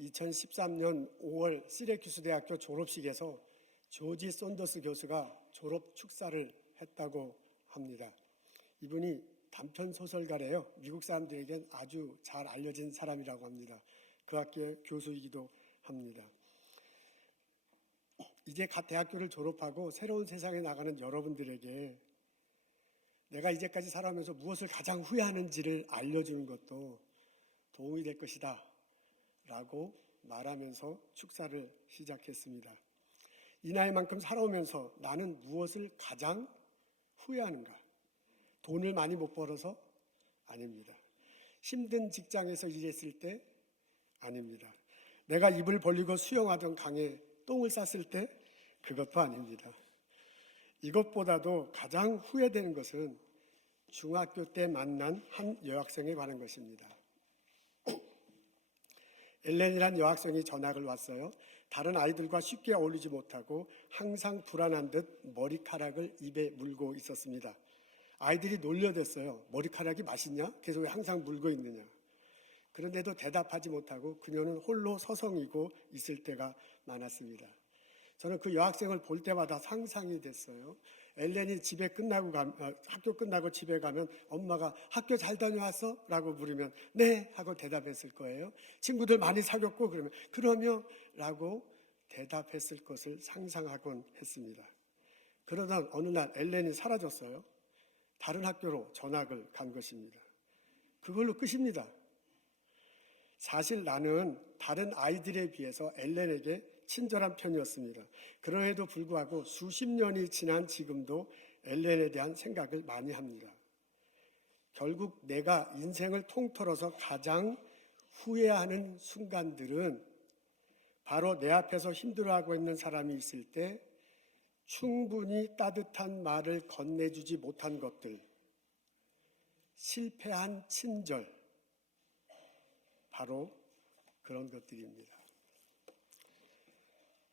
2013년 5월 시래큐스 대학교 졸업식에서 조지 썬더스 교수가 졸업 축사를 했다고 합니다. 이분이 단편 소설가래요. 미국 사람들에겐 아주 잘 알려진 사람이라고 합니다. 그 학교의 교수이기도 합니다. 이제 갓 대학교를 졸업하고 새로운 세상에 나가는 여러분들에게 내가 이제까지 살아오면서 무엇을 가장 후회하는지를 알려주는 것도 도움이 될 것이다 라고 말하면서 축사를 시작했습니다. 이 나이만큼 살아오면서 나는 무엇을 가장 후회하는가? 돈을 많이 못 벌어서? 아닙니다. 힘든 직장에서 일했을 때? 아닙니다. 내가 입을 벌리고 수영하던 강에 똥을 쌌을 때? 그것도 아닙니다. 이것보다도 가장 후회되는 것은 중학교 때 만난 한 여학생에 관한 것입니다. 엘렌이란 여학생이 전학을 왔어요. 다른 아이들과 쉽게 어울리지 못하고 항상 불안한 듯 머리카락을 입에 물고 있었습니다. 아이들이 놀려댔어요. 머리카락이 맛있냐? 계속 왜 항상 물고 있느냐? 그런데도 대답하지 못하고 그녀는 홀로 서성이고 있을 때가 많았습니다. 저는 그 여학생을 볼 때마다 상상이 됐어요. 엘렌이 학교 끝나고 집에 가면 엄마가 학교 잘 다녀왔어? 라고 물으면 네 하고 대답했을 거예요. 친구들 많이 사귀었고 그러면 라고 대답했을 것을 상상하곤 했습니다. 그러던 어느 날 엘렌이 사라졌어요. 다른 학교로 전학을 간 것입니다. 그걸로 끝입니다. 사실 나는 다른 아이들에 비해서 엘렌에게 친절한 편이었습니다. 그럼에도 불구하고 수십 년이 지난 지금도 엘렌에 대한 생각을 많이 합니다. 결국 내가 인생을 통틀어서 가장 후회하는 순간들은 바로 내 앞에서 힘들어하고 있는 사람이 있을 때 충분히 따뜻한 말을 건네주지 못한 것들, 실패한 친절, 바로 그런 것들입니다.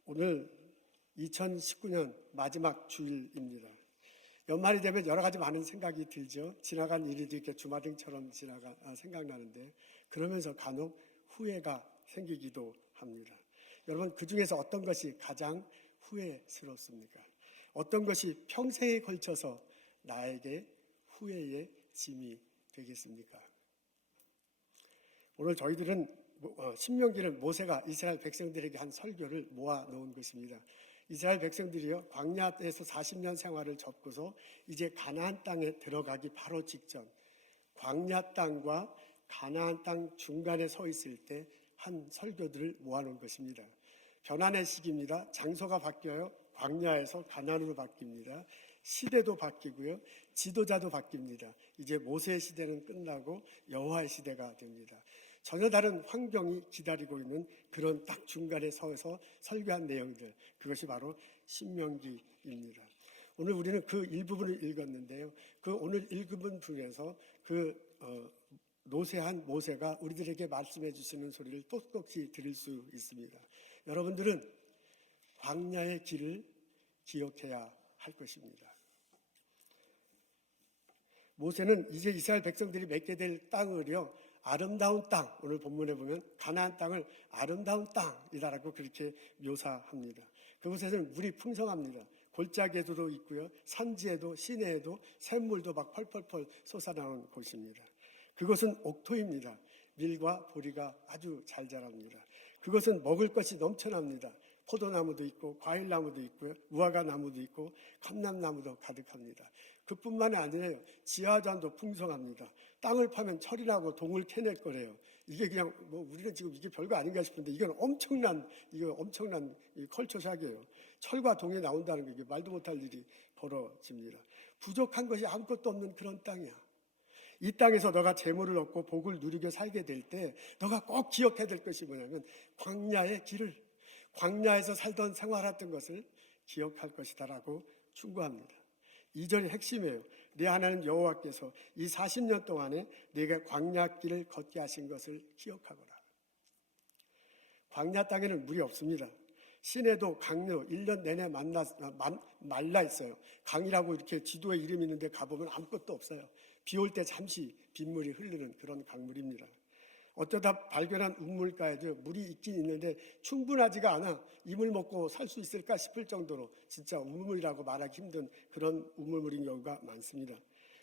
오늘 2019년 마지막 주일입니다. 연말이 되면 여러 가지 많은 생각이 들죠. 지나간 일이 이렇게 주마등처럼 생각나는데 그러면서 간혹 후회가 생기기도 합니다. 여러분, 그 중에서 어떤 것이 가장 후회스럽습니까? 어떤 것이 평생에 걸쳐서 나에게 후회의 짐이 되겠습니까? 오늘 저희들은 신명기는 모세가 이스라엘 백성들에게 한 설교를 모아놓은 것입니다. 이스라엘 백성들이요, 광야에서 40년 생활을 접고서 이제 가나안 땅에 들어가기 바로 직전, 광야 땅과 가나안 땅 중간에 서 있을 때 한 설교들을 모아놓은 것입니다. 변환의 시기입니다. 장소가 바뀌어요. 광야에서 가나안으로 바뀝니다. 시대도 바뀌고요. 지도자도 바뀝니다. 이제 모세의 시대는 끝나고 여호와의 시대가 됩니다. 전혀 다른 환경이 기다리고 있는 그런 딱 중간에 서서 설교한 내용들, 그것이 바로 신명기입니다. 오늘 우리는 그 일부분을 읽었는데요. 그 오늘 읽은 중에서 노쇠한 모세가 우리들에게 말씀해 주시는 소리를 똑똑히 들을 수 있습니다. 여러분들은 광야의 길을 기억해야 할 것입니다. 모세는 이제 이스라엘 백성들이 맺게 될 땅을요, 아름다운 땅, 오늘 본문에 보면 가나안 땅을 아름다운 땅이다라고 그렇게 묘사합니다. 그곳에서는 물이 풍성합니다. 골짜기에도 있고요, 산지에도 시내에도 샘물도 막 펄펄펄 솟아나온 곳입니다. 그것은 옥토입니다. 밀과 보리가 아주 잘 자랍니다. 그것은 먹을 것이 넘쳐납니다. 포도나무도 있고 과일나무도 있고요, 무화과나무도 있고 감람나무도 가득합니다. 그뿐만이 아니라요, 지하자원도 풍성합니다. 땅을 파면 철이라고 동을 캐낼 거래요. 이게 그냥 우리는 지금 이게 별거 아닌가 싶은데 이건 엄청난 컬처샥이에요. 철과 동이 나온다는 게 이게 말도 못할 일이 벌어집니다. 부족한 것이 아무것도 없는 그런 땅이야. 이 땅에서 너가 재물을 얻고 복을 누리게 살게 될 때 너가 꼭 기억해야 될 것이 뭐냐면 광야의 길을, 광야에서 살던 생활했던 것을 기억할 것이다라고 충고합니다. 2절의 핵심이에요. 내 하나님 여호와께서 이 40년 동안에 내가 광야길을 걷게 하신 것을 기억하거라. 광야 땅에는 물이 없습니다. 시내도 강로 1년 내내 말라 있어요. 강이라고 이렇게 지도에 이름이 있는데 가보면 아무것도 없어요. 비 올 때 잠시 빗물이 흐르는 그런 강물입니다. 어쩌다 발견한 우물가에도 물이 있긴 있는데 충분하지가 않아 이물 먹고 살 수 있을까 싶을 정도로 진짜 우물이라고 말하기 힘든 그런 우물물인 경우가 많습니다.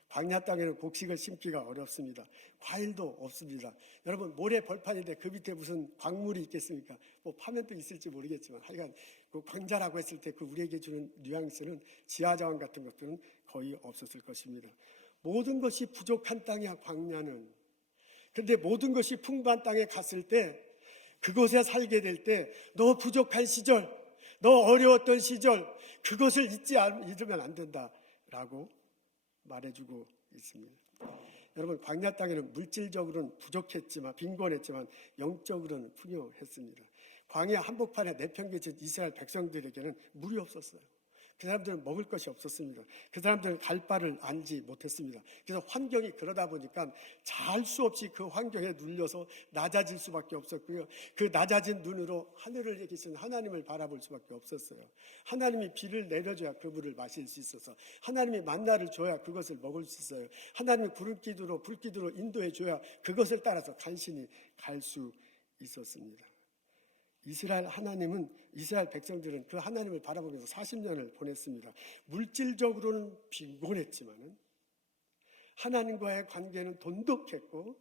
광야 땅에는 곡식을 심기가 어렵습니다. 과일도 없습니다. 여러분, 모래 벌판인데 그 밑에 무슨 광물이 있겠습니까? 뭐 파면도 있을지 모르겠지만 하여간 그 광자라고 했을 때 그 우리에게 주는 뉘앙스는 지하자원 같은 것들은 거의 없었을 것입니다. 모든 것이 부족한 땅이야, 광야는. 근데 모든 것이 풍부한 땅에 갔을 때, 그곳에 살게 될 때 너 부족한 시절, 너 어려웠던 시절, 그것을 잊으면 안 된다라고 말해주고 있습니다. 여러분, 광야 땅에는 물질적으로는 부족했지만, 빈곤했지만 영적으로는 풍요했습니다. 광야 한복판에 내팽개친 이스라엘 백성들에게는 물이 없었어요. 그 사람들은 먹을 것이 없었습니다. 그 사람들은 갈 바를 알지 못했습니다. 그래서 환경이 그러다 보니까 잘 수 없이 그 환경에 눌려서 낮아질 수밖에 없었고요. 그 낮아진 눈으로 하늘을 계신 하나님을 바라볼 수밖에 없었어요. 하나님이 비를 내려줘야 그 물을 마실 수 있어서, 하나님이 만나를 줘야 그것을 먹을 수 있어요. 하나님이 불기둥으로 인도해 줘야 그것을 따라서 간신히 갈 수 있었습니다. 이스라엘 백성들은 그 하나님을 바라보면서 40년을 보냈습니다. 물질적으로는 빈곤했지만은 하나님과의 관계는 돈독했고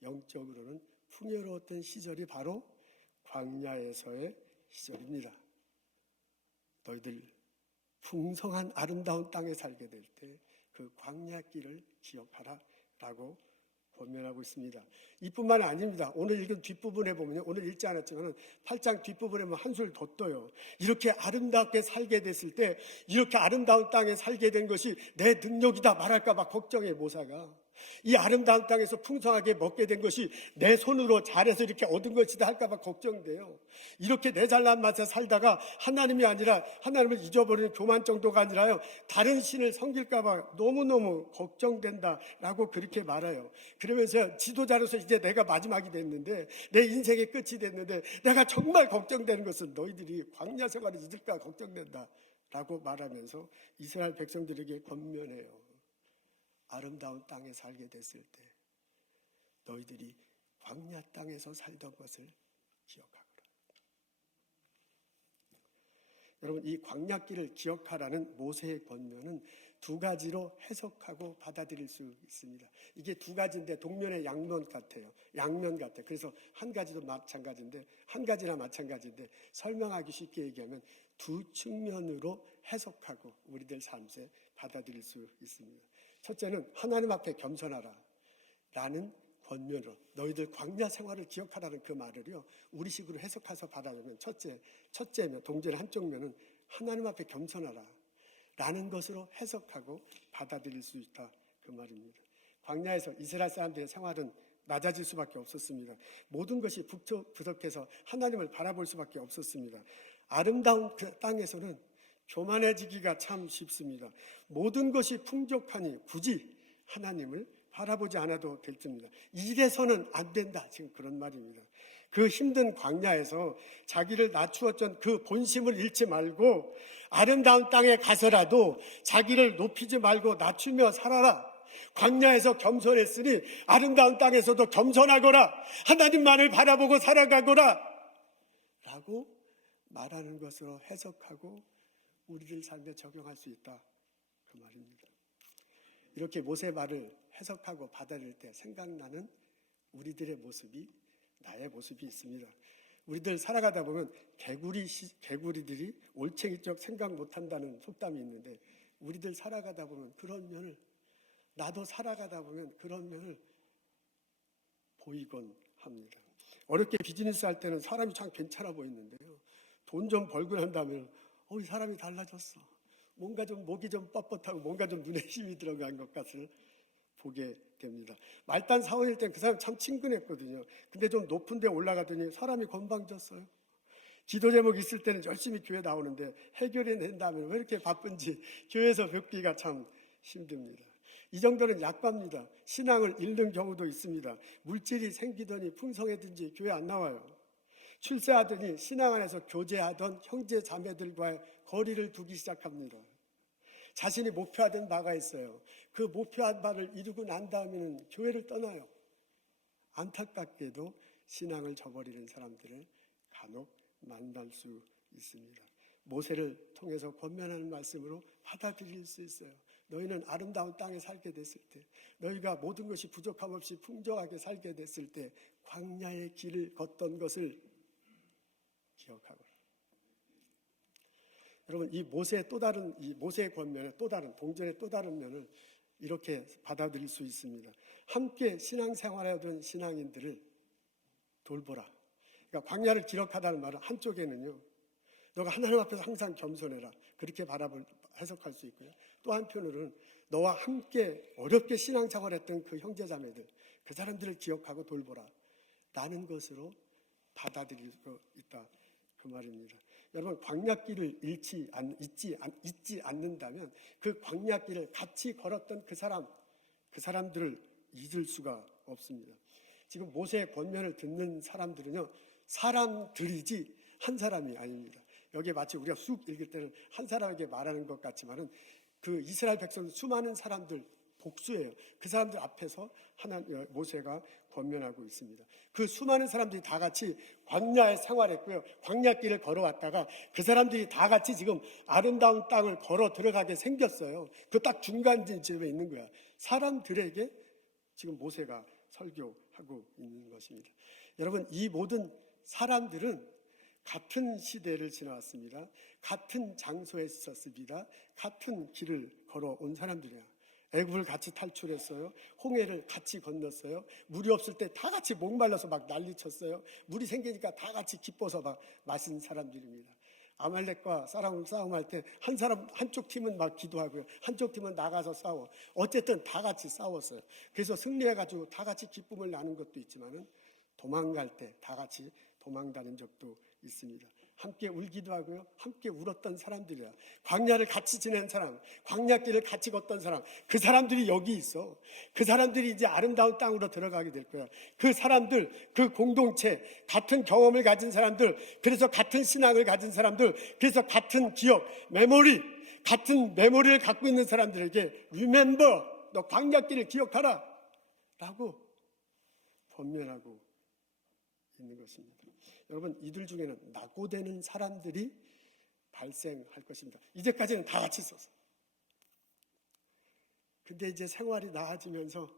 영적으로는 풍요로웠던 시절이 바로 광야에서의 시절입니다. 너희들 풍성한 아름다운 땅에 살게 될 때 그 광야길을 기억하라 라고 권면하고 있습니다. 이뿐만 아닙니다. 오늘 읽은 뒷부분에 보면요, 오늘 읽지 않았지만 8장 뒷부분에 보면 한술 더 떠요. 이렇게 아름답게 살게 됐을 때, 이렇게 아름다운 땅에 살게 된 것이 내 능력이다 말할까 봐 걱정해, 모사가. 이 아름다운 땅에서 풍성하게 먹게 된 것이 내 손으로 잘해서 이렇게 얻은 것이다 할까 봐 걱정돼요. 이렇게 내 잘난 맛에 살다가 하나님이 아니라 하나님을 잊어버리는 교만 정도가 아니라요, 다른 신을 섬길까 봐 너무너무 걱정된다라고 그렇게 말해요. 그러면서 지도자로서 이제 내가 마지막이 됐는데, 내 인생의 끝이 됐는데 내가 정말 걱정되는 것은 너희들이 광야 생활을 잊을까 걱정된다 라고 말하면서 이스라엘 백성들에게 권면해요. 아름다운 땅에 살게 됐을 때 너희들이 광야 땅에서 살던 것을 기억하거라. 여러분, 이 광야길을 기억하라는 모세의 권면은 두 가지로 해석하고 받아들일 수 있습니다. 이게 두 가지인데 동면의 양면 같아요. 그래서 한 가지도 마찬가지인데, 한 가지나 마찬가지인데 설명하기 쉽게 얘기하면 두 측면으로 해석하고 우리들 삶에 받아들일 수 있습니다. 첫째는 하나님 앞에 겸손하라 라는 권면으로, 너희들 광야 생활을 기억하라는 그 말을요, 우리식으로 해석해서 받아들이면 첫째면, 동전의 한쪽 면은 하나님 앞에 겸손하라 라는 것으로 해석하고 받아들일 수 있다, 그 말입니다. 광야에서 이스라엘 사람들의 생활은 낮아질 수밖에 없었습니다. 모든 것이 부족해서 하나님을 바라볼 수밖에 없었습니다. 아름다운 그 땅에서는 교만해지기가 참 쉽습니다. 모든 것이 풍족하니 굳이 하나님을 바라보지 않아도 될 겁니다. 이래서는 안 된다, 지금 그런 말입니다. 그 힘든 광야에서 자기를 낮추었던 그 본심을 잃지 말고 아름다운 땅에 가서라도 자기를 높이지 말고 낮추며 살아라. 광야에서 겸손했으니 아름다운 땅에서도 겸손하거라. 하나님만을 바라보고 살아가거라 라고 말하는 것으로 해석하고 우리들 삶에 적용할 수 있다, 그 말입니다. 이렇게 모세의 말을 해석하고 받아들일 때 생각나는 우리들의 모습이, 나의 모습이 있습니다. 우리들 살아가다 보면 개구리들이 올챙이적 생각 못한다는 속담이 있는데, 우리들 살아가다 보면 그런 면을, 나도 살아가다 보면 그런 면을 보이곤 합니다. 어렵게 비즈니스 할 때는 사람이 참 괜찮아 보이는데요, 돈 좀 벌고 난 다음에 이 사람이 달라졌어. 뭔가 좀 목이 좀 뻣뻣하고 뭔가 좀 눈에 힘이 들어간 것 같을 보게 됩니다. 말단 사원일 땐 그 사람 참 친근했거든요. 근데 좀 높은 데 올라가더니 사람이 건방졌어요. 기도 제목 있을 때는 열심히 교회 나오는데 해결이 된 다음에 왜 이렇게 바쁜지 교회에서 뵙기가 참 힘듭니다. 이 정도는 약과입니다. 신앙을 잃는 경우도 있습니다. 물질이 생기더니 풍성해든지 교회 안 나와요. 출세하더니 신앙 안에서 교제하던 형제 자매들과의 거리를 두기 시작합니다. 자신이 목표하던 바가 있어요. 그 목표한 바를 이루고 난 다음에는 교회를 떠나요. 안타깝게도 신앙을 저버리는 사람들을 간혹 만날 수 있습니다. 모세를 통해서 권면하는 말씀으로 받아들일 수 있어요. 너희는 아름다운 땅에 살게 됐을 때, 너희가 모든 것이 부족함 없이 풍족하게 살게 됐을 때 광야의 길을 걷던 것을 기억하고. 여러분, 이 모세의 모세의 권면의 또 다른 동전의 또 다른 면을 이렇게 받아들일 수 있습니다. 함께 신앙생활하던 신앙인들을 돌보라. 그러니까 광야를 기록하다는 말은 한쪽에는요, 너가 하나님 앞에서 항상 겸손해라, 그렇게 해석할 수 있고요. 또 한편으로는 너와 함께 어렵게 신앙생활했던 그 형제자매들, 그 사람들을 기억하고 돌보라 라는 것으로 받아들일 수 있다, 그 말입니다. 여러분, 광야길을 잊지 않는다면 그 광야길을 같이 걸었던 그 사람들을 잊을 수가 없습니다. 지금 모세의 권면을 듣는 사람들은요, 사람들이지 한 사람이 아닙니다. 여기에 마치 우리가 쑥 읽을 때는 한 사람에게 말하는 것 같지만은 그 이스라엘 백성 수많은 사람들 복수예요. 그 사람들 앞에서 모세가 권면하고 있습니다. 그 수많은 사람들이 다 같이 광야에 생활했고요. 광야길을 걸어왔다가 그 사람들이 다 같이 지금 아름다운 땅을 걸어 들어가게 생겼어요. 그 딱 중간쯤에 있는 거야. 사람들에게 지금 모세가 설교하고 있는 것입니다. 여러분, 이 모든 사람들은 같은 시대를 지나왔습니다. 같은 장소에 있었습니다. 같은 길을 걸어온 사람들이야. 애굽을 같이 탈출했어요. 홍해를 같이 건넜어요. 물이 없을 때 다 같이 목말라서 막 난리쳤어요. 물이 생기니까 다 같이 기뻐서 막 마신 사람들입니다. 아말렉과 싸움할 때 한쪽 팀은 막 기도하고요, 한쪽 팀은 나가서 싸워. 어쨌든 다 같이 싸웠어요. 그래서 승리해가지고 다 같이 기쁨을 나눈 것도 있지만은 도망갈 때 다 같이 도망다닌 적도 있습니다. 함께 울기도 하고요, 함께 울었던 사람들이야. 광야를 같이 지낸 사람, 광야길을 같이 걷던 사람, 그 사람들이 여기 있어. 그 사람들이 이제 아름다운 땅으로 들어가게 될 거야. 그 사람들, 그 공동체, 같은 경험을 가진 사람들, 그래서 같은 신앙을 가진 사람들, 그래서 같은 기억, 같은 메모리를 갖고 있는 사람들에게 Remember, 너 광야길을 기억하라 라고 권면하고 있는 것입니다. 여러분, 이들 중에는 낙오되는 사람들이 발생할 것입니다. 이제까지는 다 같이 있었어. 근데 이제 생활이 나아지면서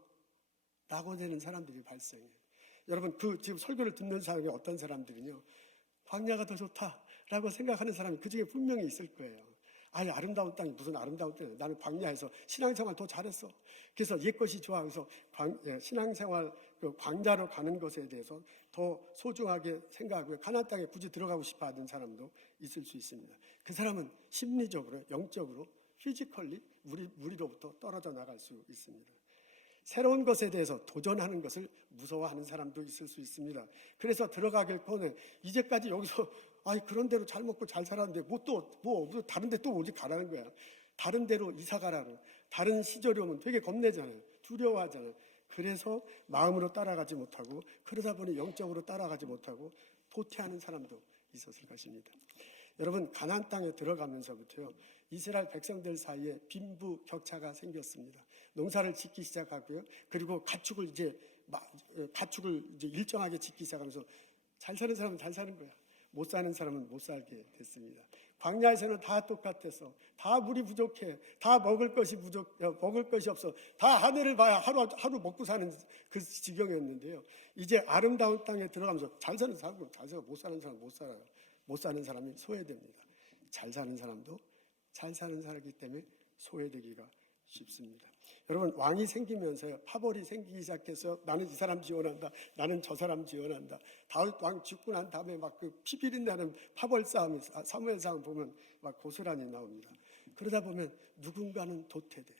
낙오되는 사람들이 발생해요. 여러분, 지금 설교를 듣는 사람이 어떤 사람들은요, 광야가 더 좋다라고 생각하는 사람이 그 중에 분명히 있을 거예요. 아니, 아름다운 땅이 무슨 아름다운 땅이야. 나는 광야에서 신앙생활 더 잘했어. 그래서 옛것이 좋아. 그래서 신앙생활 광야로 가는 것에 대해서 더 소중하게 생각하고요. 가나안 땅에 굳이 들어가고 싶어 하는 사람도 있을 수 있습니다. 그 사람은 심리적으로, 영적으로, 피지컬리 우리로부터 떨어져 나갈 수 있습니다. 새로운 것에 대해서 도전하는 것을 무서워하는 사람도 있을 수 있습니다. 그래서 들어가길 꺼내. 이제까지 여기서 그런 대로 잘 먹고 잘 살았는데 다른 데 또 어디 가라는 거야. 다른 데로 이사 가라고. 다른 시절이 오면 되게 겁내잖아요. 두려워하잖아요. 그래서 마음으로 따라가지 못하고, 그러다 보니 영적으로 따라가지 못하고 도태하는 사람도 있었을 것입니다. 여러분, 가나안 땅에 들어가면서부터요, 이스라엘 백성들 사이에 빈부격차가 생겼습니다. 농사를 짓기 시작하고요, 그리고 가축을 이제 일정하게 짓기 시작하면서 잘 사는 사람은 잘 사는 거야. 못 사는 사람은 못 살게 됐습니다. 광야에서는 다 똑같았어. 다 물이 부족해. 다 먹을 것이 없어. 다 하늘을 봐야 하루 먹고 사는 그 지경이었는데요. 이제 아름다운 땅에 들어가면서 잘 사는 사람은 잘 살고 못 사는 사람은 못 살아요. 못 사는 사람이 소외됩니다. 잘 사는 사람도 잘 사는 사람이기 때문에 소외되기가 쉽습니다. 여러분, 왕이 생기면서요, 파벌이 생기기 시작해서 나는 이 사람 지원한다, 나는 저 사람 지원한다. 왕 죽고 난 다음에 막 그 피비린내는 파벌 싸움이, 사무엘 싸움 보면 막 고스란히 나옵니다. 그러다 보면 누군가는 도태돼.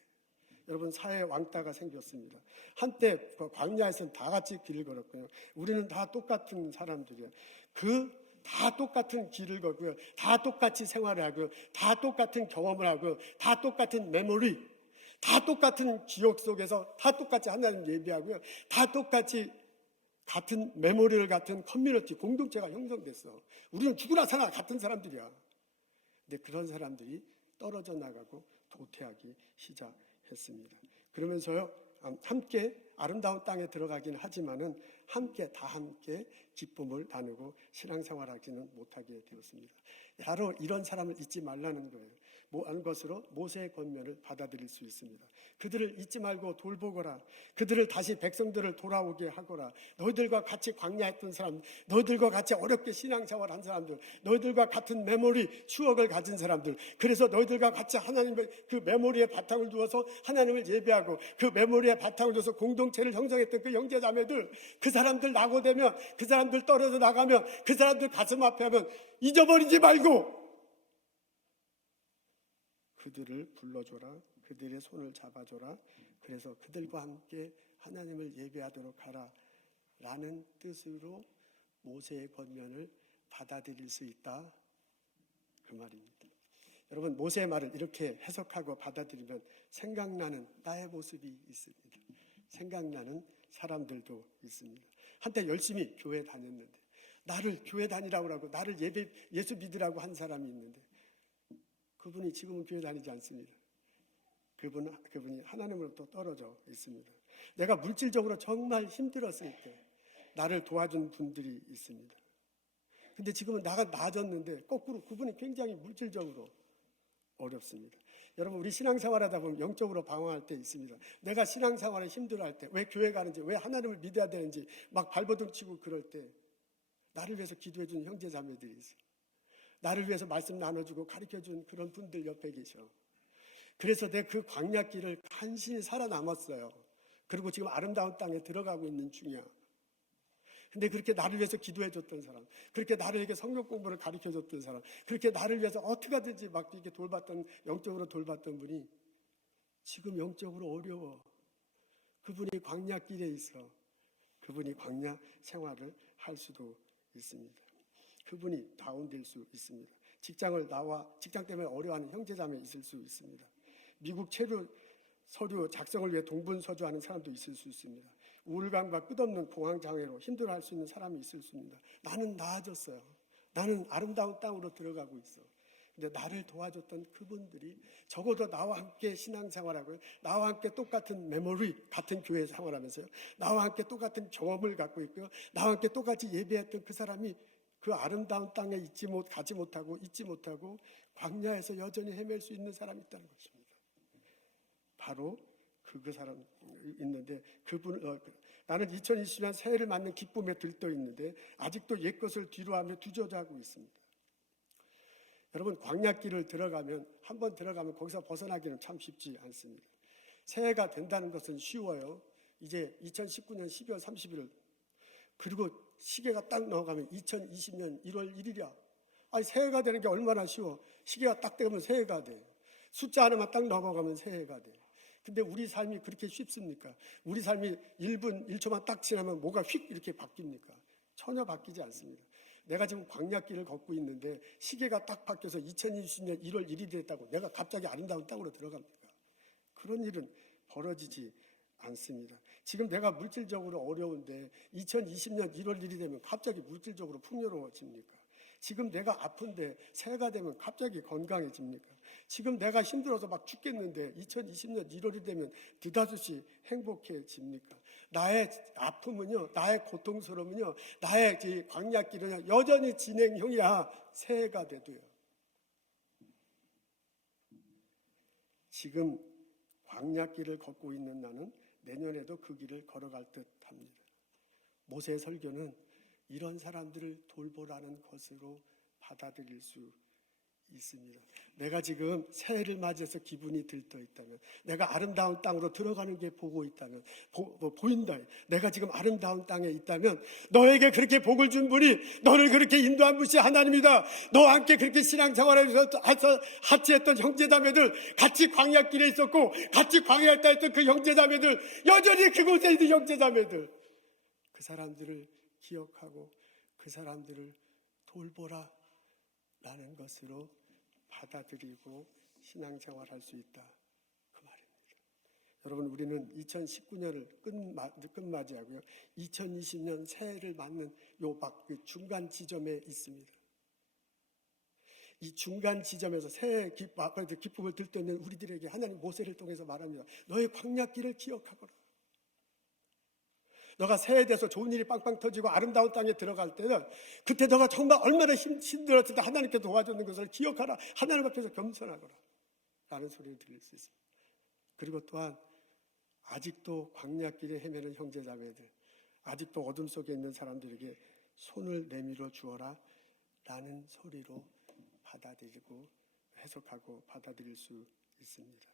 여러분, 사회 왕따가 생겼습니다. 한때 광야에서는 다 같이 길을 걸었고요. 우리는 다 똑같은 사람들이에요. 다 똑같은 길을 걷고요, 다 똑같이 생활을 하고요, 다 똑같은 경험을 하고요, 다 똑같은 메모리, 다 똑같은 기억 속에서 다 똑같이 하나님 예배하고요, 다 똑같이 같은 메모리를 같은 커뮤니티, 공동체가 형성됐어. 우리는 누구나 사나 같은 사람들이야. 근데 그런 사람들이 떨어져 나가고 도태하기 시작했습니다. 그러면서요, 함께 아름다운 땅에 들어가긴 하지만은 다 함께 기쁨을 나누고 신앙생활하지는 못하게 되었습니다. 바로 이런 사람을 잊지 말라는 거예요. 하는 것으로 모세의 권면을 받아들일 수 있습니다. 그들을 잊지 말고 돌보거라. 그들을 다시 백성들을 돌아오게 하거라. 너희들과 같이 광야했던 사람, 너희들과 같이 어렵게 신앙생활한 사람들, 너희들과 같은 메모리, 추억을 가진 사람들, 그래서 너희들과 같이 하나님의 그 메모리에 바탕을 두어서 하나님을 예배하고 그 메모리에 바탕을 두어서 공동체를 형성했던 그 형제자매들, 그 사람들 낙오되면, 그 사람들 떨어져 나가면, 그 사람들 가슴 아파 하면 잊어버리지 말고 그들을 불러줘라. 그들의 손을 잡아줘라. 그래서 그들과 함께 하나님을 예배하도록 하라 라는 뜻으로 모세의 권면을 받아들일 수 있다, 그 말입니다. 여러분, 모세의 말을 이렇게 해석하고 받아들이면 생각나는 나의 모습이 있습니다. 생각나는 사람들도 있습니다. 한때 열심히 교회 다녔는데, 나를 교회 다니라고 하고 나를 예수 믿으라고 한 사람이 있는데 그분이 지금은 교회 다니지 않습니다. 그분이 하나님으로부터 떨어져 있습니다. 내가 물질적으로 정말 힘들었을 때 나를 도와준 분들이 있습니다. 근데 지금은 나가 나아졌는데 거꾸로 그분이 굉장히 물질적으로 어렵습니다. 여러분, 우리 신앙생활하다 보면 영적으로 방황할 때 있습니다. 내가 신앙생활에 힘들어할 때, 왜 교회 가는지, 왜 하나님을 믿어야 되는지 막 발버둥 치고 그럴 때 나를 위해서 기도해 준 형제 자매들이 있어요. 나를 위해서 말씀 나눠주고 가르쳐준 그런 분들 옆에 계셔. 그래서 내 그 광야길을 간신히 살아남았어요. 그리고 지금 아름다운 땅에 들어가고 있는 중이야. 근데 그렇게 나를 위해서 기도해줬던 사람, 그렇게 나를 성경 공부를 가르쳐줬던 사람, 그렇게 나를 위해서 어떻게 하든지 막 이렇게 영적으로 돌봤던 분이 지금 영적으로 어려워. 그분이 광야길에 있어. 그분이 광야 생활을 할 수도 있습니다. 그분이 다운될 수 있습니다. 직장 때문에 어려워하는 형제자매 있을 수 있습니다. 미국 서류 작성을 위해 동분서주하는 사람도 있을 수 있습니다. 우울감과 끝없는 공황장애로 힘들어할 수 있는 사람이 있을 수 있습니다. 나는 나아졌어요. 나는 아름다운 땅으로 들어가고 있어. 근데 나를 도와줬던 그분들이 적어도 나와 함께 신앙생활하고 나와 함께 똑같은 메모리, 같은 교회 생활하면서요, 나와 함께 똑같은 경험을 갖고 있고요, 나와 함께 똑같이 예배했던 그 사람이 그 아름다운 땅에 가지 못하고 잊지 못하고 광야에서 여전히 헤맬 수 있는 사람이 있다는 것입니다. 바로 그 사람 있는데 나는 2020년 새해를 맞는 기쁨에 들떠 있는데 아직도 옛 것을 뒤로하며 두저자하고 있습니다. 여러분, 광야길을 한번 들어가면 거기서 벗어나기는 참 쉽지 않습니다. 새해가 된다는 것은 쉬워요. 이제 2019년 12월 31일 그리고 시계가 딱 넘어가면 2020년 1월 1일이야. 새해가 되는 게 얼마나 쉬워. 시계가 딱 되면 새해가 돼. 숫자 하나만 딱 넘어가면 새해가 돼. 근데 우리 삶이 그렇게 쉽습니까? 우리 삶이 1분, 1초만 딱 지나면 뭐가 휙 이렇게 바뀝니까? 전혀 바뀌지 않습니다. 내가 지금 광야길을 걷고 있는데 시계가 딱 바뀌어서 2020년 1월 1일이 됐다고 내가 갑자기 아름다운 땅으로 들어갑니까? 그런 일은 벌어지지 않습니다. 지금 내가 물질적으로 어려운데 2020년 1월 1일이 되면 갑자기 물질적으로 풍요로워집니까? 지금 내가 아픈데 새해가 되면 갑자기 건강해집니까? 지금 내가 힘들어서 막 죽겠는데 2020년 1월이 되면 드다섯이 행복해집니까? 나의 아픔은요, 나의 고통스러움은요, 나의 광야길은 여전히 진행형이야. 새해가 돼도요. 지금 광야길을 걷고 있는 나는 내년에도 그 길을 걸어갈 듯 합니다. 모세의 설교는 이런 사람들을 돌보라는 것으로 받아들일 수 있습니다. 내가 지금 새해를 맞이해서 기분이 들떠 있다면, 내가 아름다운 땅으로 들어가는 게 보인다. 내가 지금 아름다운 땅에 있다면 너에게 그렇게 복을 준 분이, 너를 그렇게 인도한 분이 하나님이다. 너와 함께 그렇게 신앙생활에서 같이 했던 형제자매들, 같이 광야길에 있었고 같이 광야에 있던 그 형제자매들, 여전히 그곳에 있는 형제자매들, 그 사람들을 기억하고 그 사람들을 돌보라 라는 것으로 받아들이고 신앙생활할 수 있다, 그 말입니다. 여러분, 우리는 2019년을 끝맞이하고요, 2020년 새해를 맞는 그 중간 지점에 있습니다. 이 중간 지점에서 새해 기쁨을 들떠있는 우리들에게 하나님 모세를 통해서 말합니다. 너의 광야길을 기억하거라. 너가 새해 돼서 좋은 일이 빵빵 터지고 아름다운 땅에 들어갈 때는 그때 너가 정말 얼마나 힘들었을 때 하나님께 도와주는 것을 기억하라. 하나님 앞에서 겸손하거라 라는 소리를 들을 수 있습니다. 그리고 또한 아직도 광야길에 헤매는 형제자매들, 아직도 어둠 속에 있는 사람들에게 손을 내밀어 주어라 라는 소리로 받아들이고 해석하고 받아들일 수 있습니다.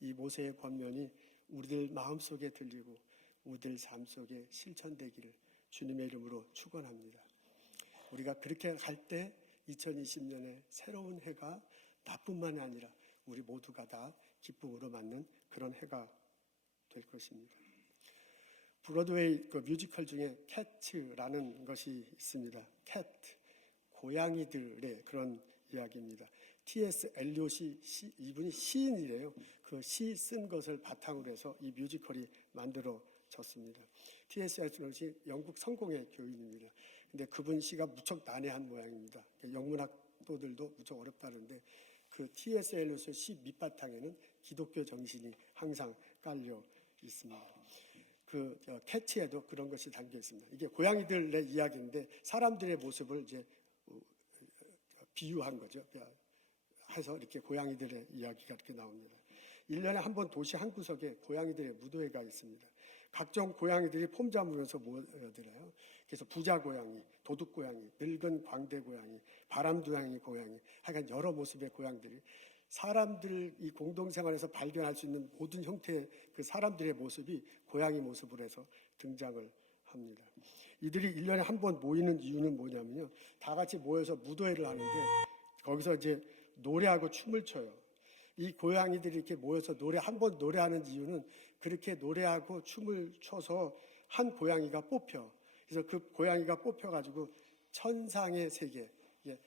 이 모세의 권면이 우리들 마음속에 들리고 우리들 삶 속에 실천되기를 주님의 이름으로 축원합니다. 우리가 그렇게 갈 때 2020년에 새로운 해가 나뿐만이 아니라 우리 모두가 다 기쁨으로 맞는 그런 해가 될 것입니다. 브로드웨이 그 뮤지컬 중에 캣츠라는 것이 있습니다. 캣, 고양이들의 그런 이야기입니다. T.S. 엘리엇이 이분이 시인이래요. 그 시 쓴 것을 바탕으로 해서 이 뮤지컬이 만들어졌습니다. T.S. 엘리엇이 영국 성공의 교인입니다. 근데 그분 시가 무척 난해한 모양입니다. 영문학도들도 무척 어렵다는데 그 T.S. 엘리엇의 시 밑바탕에는 기독교 정신이 항상 깔려 있습니다. 그 캐치에도 그런 것이 담겨 있습니다. 이게 고양이들의 이야기인데 사람들의 모습을 이제 비유한 거죠. 해서 이렇게 고양이들의 이야기가 이렇게 나옵니다. 1년에 한 번 도시 한 구석에 고양이들의 무도회가 있습니다. 각종 고양이들이 폼 잡으면서 모여들어요. 그래서 부자 고양이, 도둑 고양이, 늙은 광대 고양이, 바람두양이 고양이, 하여간 여러 모습의 고양이들이 사람들 이 공동생활에서 발견할 수 있는 모든 형태의 그 사람들의 모습이 고양이 모습으로 해서 등장을 합니다. 이들이 1년에 한 번 모이는 이유는 뭐냐면요. 다 같이 모여서 무도회를 하는데 거기서 이제 노래하고 춤을 춰요. 이 고양이들이 이렇게 모여서 한 번 노래하는 이유는 그렇게 노래하고 춤을 춰서 한 고양이가 뽑혀. 그래서 그 고양이가 뽑혀가지고 천상의 세계,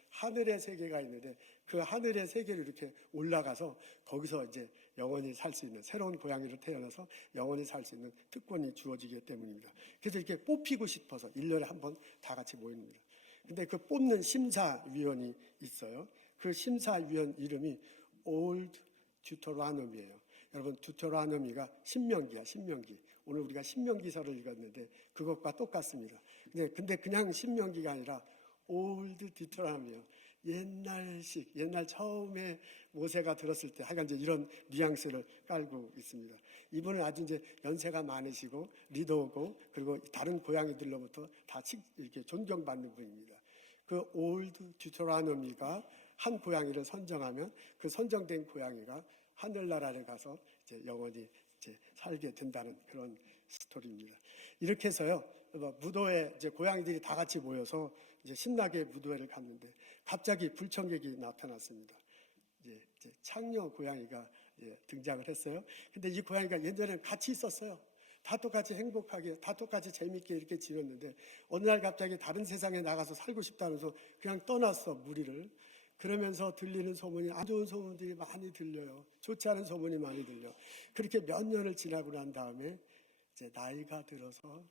하늘의 세계가 있는데 그 하늘의 세계를 이렇게 올라가서 거기서 이제 영원히 살 수 있는 새로운 고양이로 태어나서 영원히 살 수 있는 특권이 주어지기 때문입니다. 그래서 이렇게 뽑히고 싶어서 1년에 한 번 다 같이 모입니다. 근데 그 뽑는 심사위원이 있어요. 그 심사위원 이름이 Old Deuteronomy예요. 여러분 Deuteronomy가 신명기야, 신명기. 오늘 우리가 신명기서를 읽었는데 그것과 똑같습니다. 근데 그냥 신명기가 아니라 Old Deuteronomy예요. 옛날식, 옛날 처음에 모세가 들었을 때 하여간 이제 이런 뉘앙스를 깔고 있습니다. 이분은 아주 이제 연세가 많으시고 리더고 그리고 다른 고양이들로부터 다 이렇게 존경받는 분입니다. 그 Old Deuteronomy가 한 고양이를 선정하면 그 선정된 고양이가 하늘나라를 가서 이제 영원히 이제 살게 된다는 그런 스토리입니다. 이렇게 해서요, 무도회 이제 고양이들이 다 같이 모여서 이제 신나게 무도회를 갔는데 갑자기 불청객이 나타났습니다. 이제 창녀 고양이가 등장을 했어요. 근데 이 고양이가 예전에는 같이 있었어요. 다 똑같이 행복하게, 다 똑같이 재밌게 이렇게 지냈는데 어느 날 갑자기 다른 세상에 나가서 살고 싶다면서 그냥 떠났어, 무리를. 그러면서 들리는 소문이 안 좋은 소문들이 많이 들려요. 좋지 않은 소문이 많이 들려. 그렇게 몇 년을 지나고 난 다음에 이제 나이가 들어서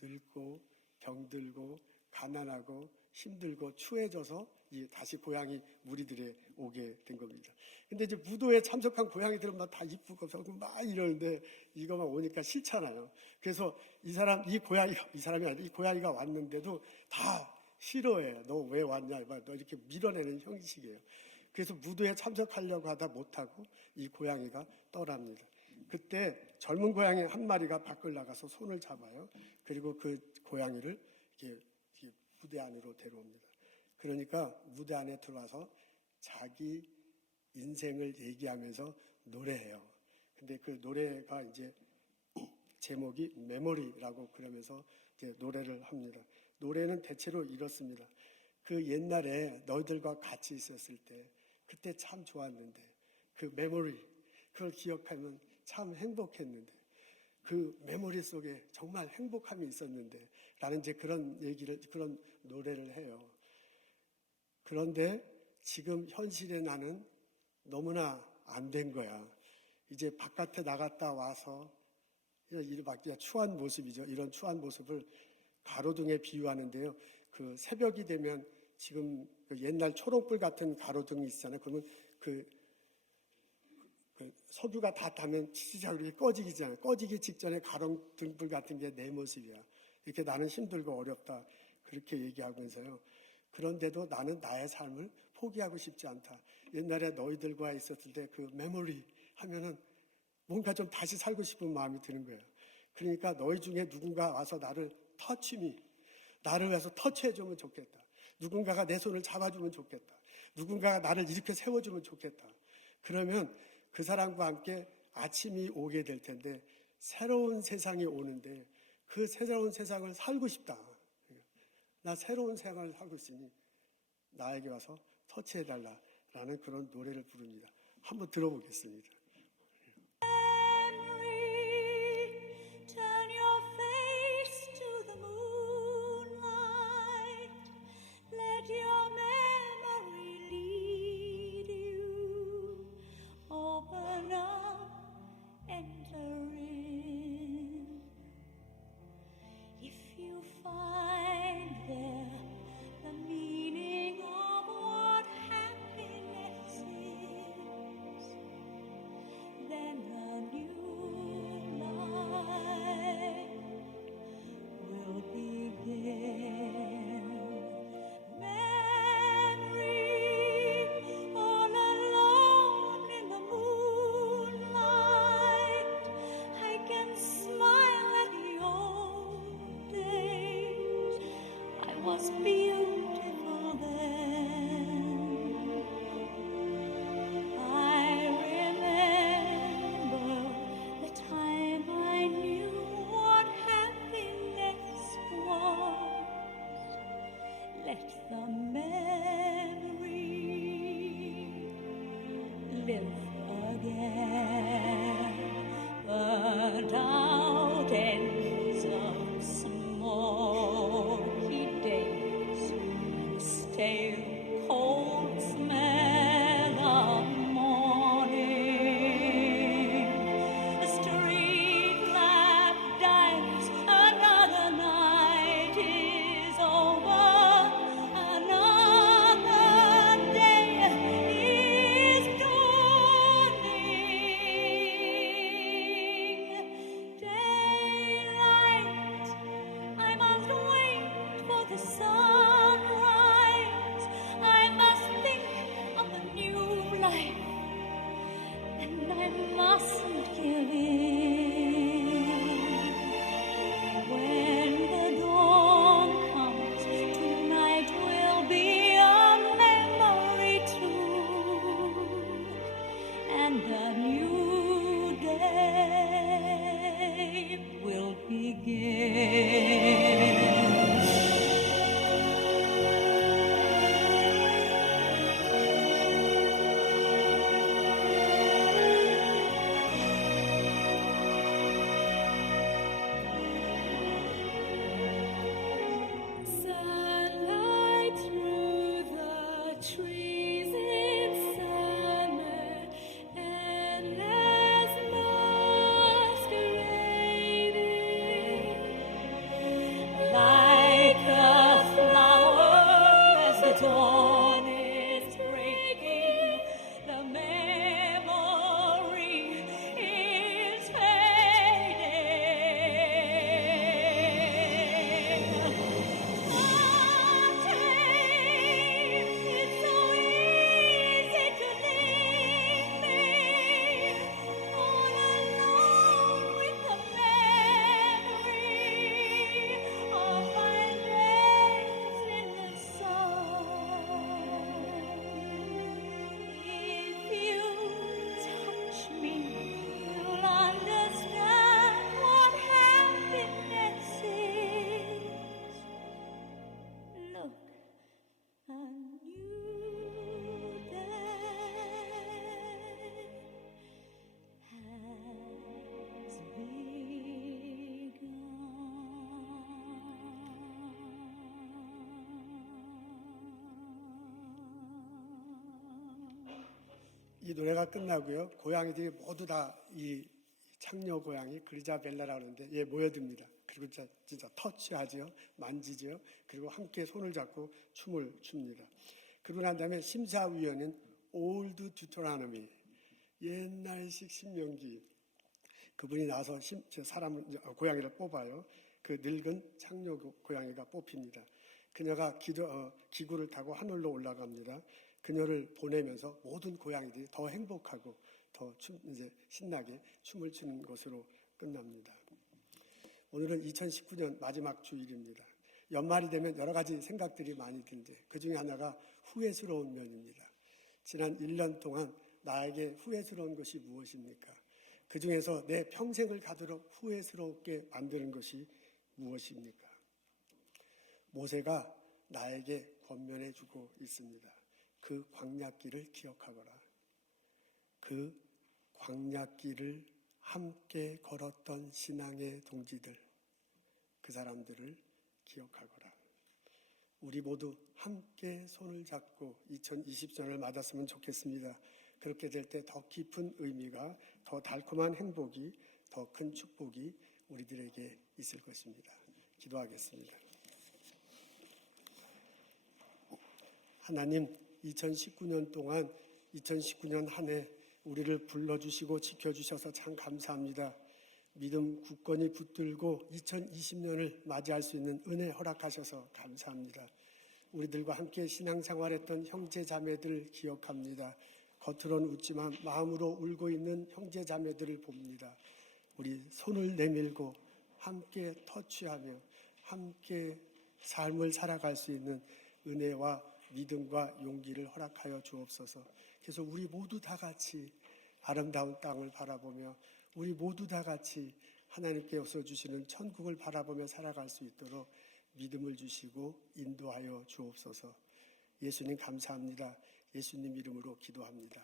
늙고 병들고 가난하고 힘들고 추해져서 다시 고양이 무리들에 오게 된 겁니다. 근데 이제 무도에 참석한 고양이들은 막 다 이쁘고 막 이러는데 이거만 오니까 싫잖아요. 그래서 이 사람이 아니라 이 고양이가 왔는데도 다 싫어해요. 너 왜 왔냐? 너 이렇게 밀어내는 형식이에요. 그래서 무도에 참석하려고 하다 못하고 이 고양이가 떠납니다. 그때 젊은 고양이 한 마리가 밖을 나가서 손을 잡아요. 그리고 그 고양이를 이렇게 무대 안으로 데려옵니다. 그러니까 무대 안에 들어와서 자기 인생을 얘기하면서 노래해요. 근데 그 노래가 이제 제목이 메모리라고 그러면서 이제 노래를 합니다. 노래는 대체로 이렇습니다. 그 옛날에 너희들과 같이 있었을 때 그때 참 좋았는데 그 메모리 그걸 기억하면 참 행복했는데 그 메모리 속에 정말 행복함이 있었는데 라는 이제 그런 얘기를 그런 노래를 해요. 그런데 지금 현실의 나는 너무나 안 된 거야. 이제 바깥에 나갔다 와서 이렇게 추한 모습이죠. 이런 추한 모습을 가로등에 비유하는데요. 그 새벽이 되면 지금 그 옛날 초록불 같은 가로등이 있잖아요. 그러면 그 석유가 다 타면 치지자고 이렇게 꺼지기잖아요. 꺼지기 직전에 가동등불 같은 게 내 모습이야. 이렇게 나는 힘들고 어렵다. 그렇게 얘기하면서요. 그런데도 나는 나의 삶을 포기하고 싶지 않다. 옛날에 너희들과 있었을 때 그 메모리 하면은 뭔가 좀 다시 살고 싶은 마음이 드는 거예요. 그러니까 너희 중에 누군가 와서 나를 터치미, 나를 위해서 터치해주면 좋겠다. 누군가가 내 손을 잡아주면 좋겠다. 누군가가 나를 이렇게 세워주면 좋겠다. 그러면 그 사람과 함께 아침이 오게 될 텐데 새로운 세상이 오는데 그 새로운 세상을 살고 싶다. 나 새로운 생활을 살고 있으니 나에게 와서 터치해달라라는 그런 노래를 부릅니다. 한번 들어보겠습니다. Turn your face to the moonlight. Let your memory lead you. Open up, enter in. If you find there the meaning of what happiness is, then a new life will begin. Memory, all alone in the moonlight, I can smile at the old days. I was beautiful then. I remember the time I knew what happiness was. Let the memory live again. Burned out ends of smoky days, stale cold smell of morning. The street lamp dies, another night is over, another day is dawning. Daylight, I must wait for the sunrise. I must think of a new life, and I mustn't give in. When the dawn comes, tonight will be a memory too, and a new day will begin. Sunlight through the trees in summer, endless masquerading. Like a flower as the dawn is breaking, the memory is fading. It's so easy to leave me all alone with the memory of my days in the sun. If you touch me, you'll understand what happiness is. Look, a new day has begun. 이 노래가 끝나고요. 고양이들이 모두 다 이 창녀 고양이 그리자벨라라고 하는데 얘 모여듭니다. 그리고 진짜 터치하죠. 만지죠. 그리고 함께 손을 잡고 춤을 춥니다. 그러고 난 다음에 심사위원은 올드 듀토라노미 옛날식 신명기. 그분이 나서 고양이를 뽑아요. 그 늙은 창녀 고양이가 뽑힙니다. 그녀가 기구를 타고 하늘로 올라갑니다. 그녀를 보내면서 모든 고양이들이 더 행복하고 더 이제 신나게 춤을 추는 것으로 끝납니다. 오늘은 2019년 마지막 주일입니다. 연말이 되면 여러 가지 생각들이 많이 드는데 그 중에 하나가 후회스러운 면입니다. 지난 1년 동안 나에게 후회스러운 것이 무엇입니까? 그 중에서 내 평생을 가도록 후회스럽게 만드는 것이 무엇입니까? 모세가 나에게 권면해 주고 있습니다. 그 광야길을 기억하거라. 그 광야길을 함께 걸었던 신앙의 동지들, 그 사람들을 기억하거라. 우리 모두 함께 손을 잡고 2020년을 맞았으면 좋겠습니다. 그렇게 될 때 더 깊은 의미가, 더 달콤한 행복이, 더 큰 축복이 우리들에게 있을 것입니다. 기도하겠습니다. 하나님, 2019년 동안 2019년 한 해 우리를 불러주시고 지켜주셔서 참 감사합니다. 믿음 굳건히 붙들고 2020년을 맞이할 수 있는 은혜 허락하셔서 감사합니다. 우리들과 함께 신앙생활했던 형제 자매들을 기억합니다. 겉으로는 웃지만 마음으로 울고 있는 형제 자매들을 봅니다. 우리 손을 내밀고 함께 터치하며 함께 삶을 살아갈 수 있는 은혜와 믿음과 용기를 허락하여 주옵소서. 그래서 우리 모두 다 같이 아름다운 땅을 바라보며 우리 모두 다 같이 하나님께서 주시는 천국을 바라보며 살아갈 수 있도록 믿음을 주시고 인도하여 주옵소서. 예수님 감사합니다. 예수님 이름으로 기도합니다.